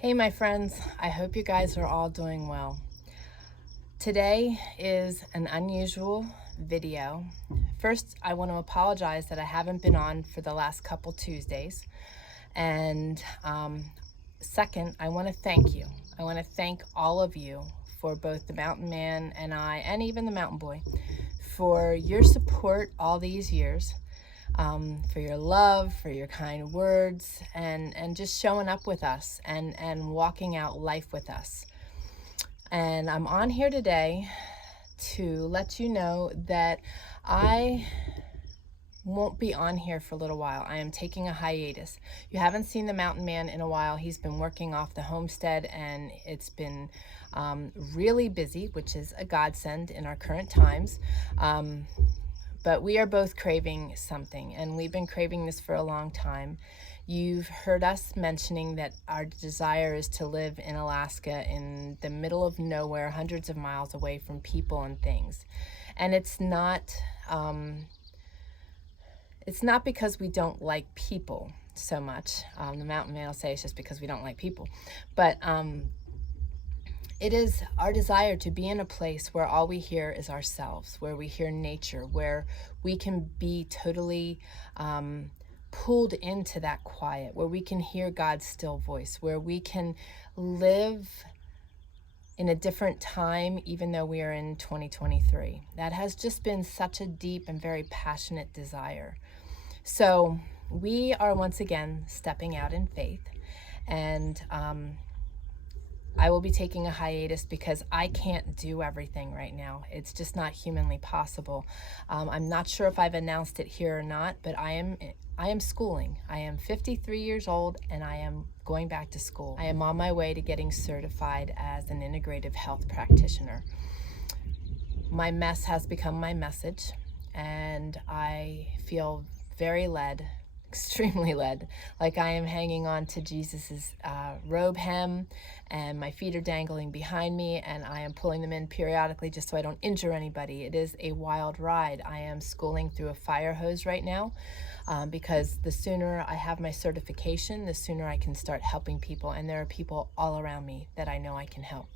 Hey my friends, I hope you guys are all doing well. Today is an unusual video. First, I want to apologize that I haven't been on for the last couple Tuesdays. And second, I want to thank you. I want to thank all of you for both the Mountain Man and I, and even the Mountain Boy, for your support all these years. For your love, for your kind words, and just showing up with us and walking out life with us. And I'm on here today to let you know that I won't be on here for a little while. I am taking a hiatus. You haven't seen the Mountain Man in a while. He's been working off the homestead, and it's been really busy, which is a godsend in our current times. But we are both craving something, and we've been craving this for a long time. You've heard us mentioning that our desire is to live in Alaska in the middle of nowhere, hundreds of miles away from people and things. And it's not because we don't like people so much. The Mountain Man will say it's just because we don't like people. But it is our desire to be in a place where all we hear is ourselves, where we hear nature, where we can be totally pulled into that quiet, where we can hear God's still voice, where we can live in a different time, even though we are in 2023. That has just been such a deep and very passionate desire. So we are once again stepping out in faith, and I will be taking a hiatus because I can't do everything right now. It's just not humanly possible. I'm not sure if I've announced it here or not, but I am schooling. I am 53 years old, and I am going back to school. I am on my way to getting certified as an integrative health practitioner. My mess has become my message, and I feel very led, extremely led, like I am hanging on to Jesus's robe hem, and my feet are dangling behind me, and I am pulling them in periodically just so I don't injure anybody. It is a wild ride. I am schooling through a fire hose right now because the sooner I have my certification, the sooner I can start helping people, and there are people all around me that I know I can help.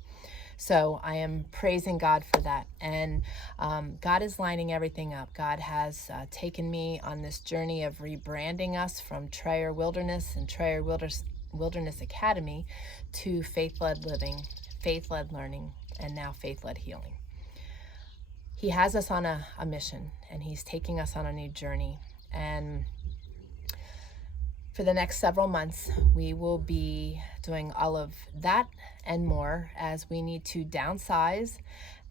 So I am praising God for that. And God is lining everything up. God has taken me on this journey of rebranding us from Trayer Wilderness and Trayer Wilderness Academy to faith-led living, faith-led learning, and now faith-led healing. He has us on a mission, and he's taking us on a new journey. And for the next several months, we will be doing all of that and more as we need to downsize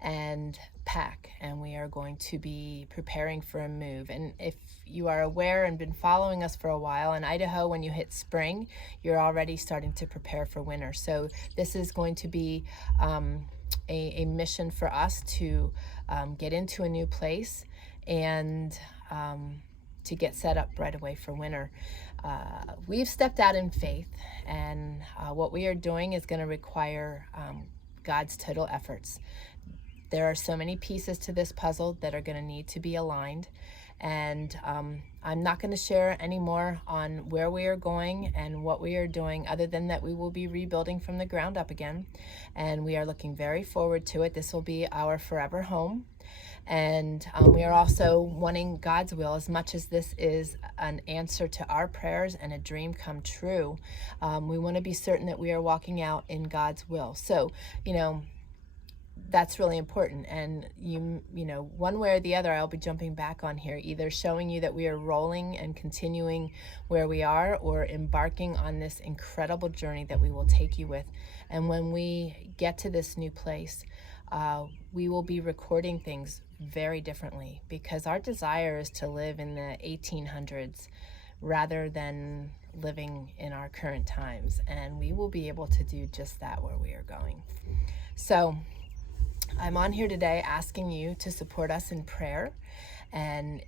and pack, and we are going to be preparing for a move. And if you are aware and been following us for a while, in Idaho, when you hit spring, you're already starting to prepare for winter. So this is going to be a mission for us to get into a new place and to get set up right away for winter. We've stepped out in faith, and what we are doing is going to require God's total efforts. There are so many pieces to this puzzle that are going to need to be aligned, and I'm not going to share any more on where we are going and what we are doing, other than that we will be rebuilding from the ground up again, and we are looking very forward to it. This will be our forever home. And we are also wanting God's will, as much as this is an answer to our prayers and a dream come true. We want to be certain that we are walking out in God's will. So, that's really important. And one way or the other, I'll be jumping back on here, either showing you that we are rolling and continuing where we are, or embarking on this incredible journey that we will take you with. And when we get to this new place, we will be recording things very differently, because our desire is to live in the 1800s rather than living in our current times, and we will be able to do just that where we are going. So I'm on here today asking you to support us in prayer, and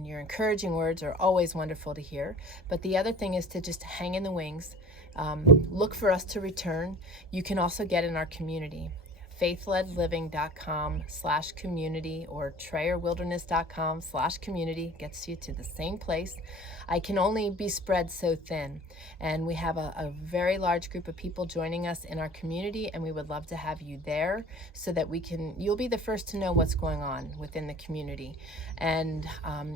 your encouraging words are always wonderful to hear. But the other thing is to just hang in the wings, look for us to return. You can also get in our community. faithledliving.com/community or trayerwilderness.com/community. Gets you to the same place. I can only be spread so thin, and we have a very large group of people joining us in our community, and we would love to have you there so that you'll be the first to know what's going on within the community. And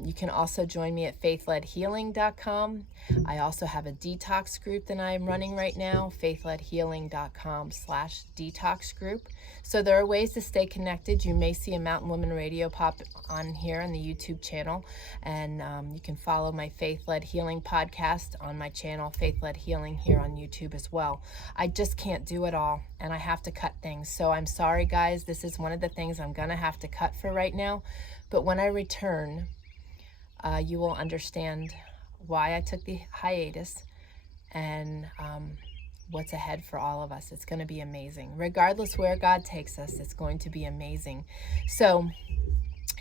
you can also join me at faithledhealing.com. I also have a detox group that I'm running right now, faithledhealing.com/detox group. So there are ways to stay connected. You may see a Mountain Woman Radio pop on here on the YouTube channel, and you can follow my Faith Led Healing podcast on my channel, Faith Led Healing, here on YouTube as well. I just can't do it all, and I have to cut things. So I'm sorry, guys. This is one of the things I'm going to have to cut for right now. But when I return, you will understand why I took the hiatus and what's ahead for all of us. It's going to be amazing. Regardless where God takes us, it's going to be amazing. So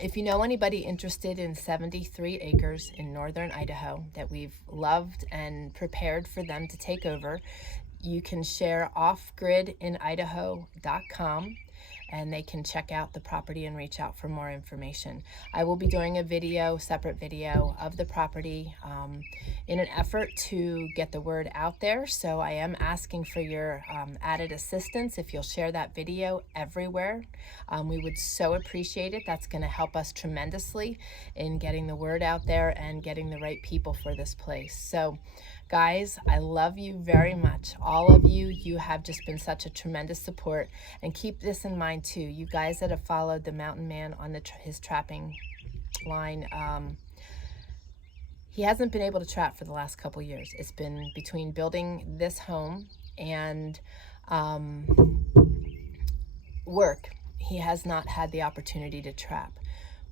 if you know anybody interested in 73 acres in northern Idaho that we've loved and prepared for them to take over, you can share offgridinidaho.com, and they can check out the property and reach out for more information. I will be doing a separate video of the property in an effort to get the word out there. So I am asking for your added assistance. If you'll share that video everywhere, we would so appreciate it. That's going to help us tremendously in getting the word out there and getting the right people for this place. So guys, I love you very much. All of you, you have just been such a tremendous support. And keep this in mind too. You guys that have followed the mountain man on his trapping line, he hasn't been able to trap for the last couple years. It's been between building this home and work. He has not had the opportunity to trap.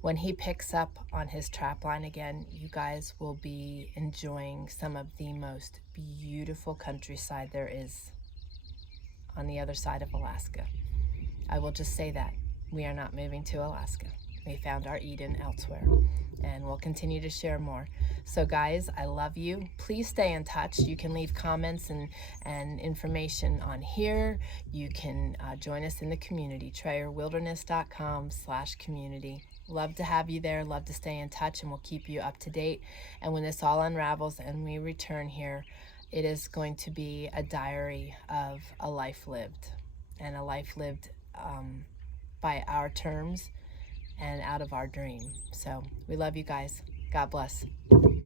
When he picks up on his trap line again, you guys will be enjoying some of the most beautiful countryside there is on the other side of Alaska. I will just say that. We are not moving to Alaska. We found our Eden elsewhere, and we'll continue to share more. So guys, I love you. Please stay in touch. You can leave comments and information on here. You can join us in the community, trayerwilderness.com/community. Love to have you there. Love to stay in touch, and we'll keep you up to date. And when this all unravels and we return here, it is going to be a diary of a life lived, and a life lived by our terms and out of our dream. So we love you guys. God bless.